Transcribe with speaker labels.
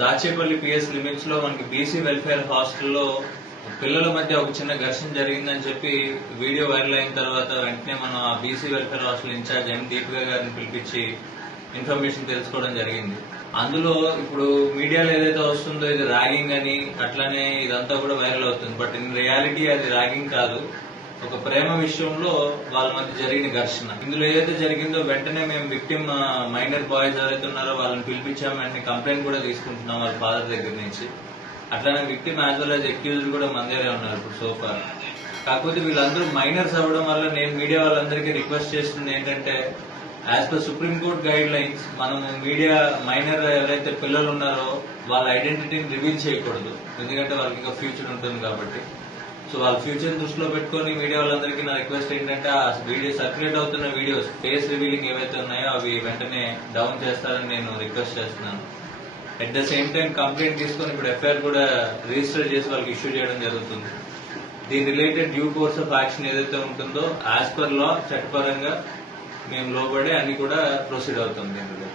Speaker 1: Dachepalli PS లిమిట్స్లో మనకి BC welfare హాస్టల్లో పిల్లల మధ్య ఒక చిన్న ఘర్షణ జరిగిందని చెప్పి వీడియో వైరల్ అయిన తర్వాత వెంటనే మనం ఆ BC welfare hostel in-charge M Deepika గారిని పిలిపించి ఇన్ఫర్మేషన్ తెలుసుకోవడం జరిగింది. అందులో ఇప్పుడు మీడియాలో ఏదైతే వస్తుందో ఇది ర్యాగింగ్ అని అట్లానే ఇదంతా కూడా వైరల్ అవుతుంది. బట్ ఇన్ రియాలిటీ అది ర్యాగింగ్ కాదు. ఒక ప్రేమ విషయంలో వాళ్ళ మధ్య జరిగిన ఘర్షణ. ఇందులో ఏదైతే జరిగిందో వెంటనే మేము విక్టిమ్ మైనర్ బాయ్స్ ఎవరైతే ఉన్నారో వాళ్ళని పిలిపించామని కంప్లైంట్ కూడా తీసుకుంటున్నాం వాళ్ళ ఫాదర్ దగ్గర నుంచి. అట్లానే victim as well as accused కూడా మన దగ్గరే ఉన్నారు ఇప్పుడు సోఫా కాకపోతే వీళ్ళందరూ మైనర్స్ అవ్వడం వల్ల నేను మీడియా వాళ్ళందరికీ రిక్వెస్ట్ చేస్తుంది ఏంటంటే as per supreme court guidelines మనం మీడియా మైనర్ ఎవరైతే పిల్లలు ఉన్నారో వాళ్ళ ఐడెంటిటీని రివీల్ చేయకూడదు. ఎందుకంటే వాళ్ళకి ఇంకా ఫ్యూచర్ ఉంటుంది కాబట్టి. సో వాళ్ళ ఫ్యూచర్ దృష్టిలో పెట్టుకొని మీడియా వాళ్ళందరికీ నా రిక్వెస్ట్ ఏంటంటే ఆ వీడియో సర్క్యులేట్ అవుతున్న వీడియోస్ ఫేస్ రివీలింగ్ ఏవైతే ఉన్నాయో అవి వెంటనే డౌన్ చేస్తారని నేను రిక్వెస్ట్ చేస్తున్నాను. At the same time complaint తీసుకొని ఇప్పుడు ఎఫ్ఐఆర్ కూడా రిజిస్టర్ చేసి వాళ్ళకి ఇష్యూ చేయడం జరుగుతుంది. దీని related due course of action ఏదైతే ఉంటుందో యాజ్ పర్ లా చట్టపరంగా మేము లోబడి అన్ని కూడా ప్రొసీడ్ అవుతాం దీని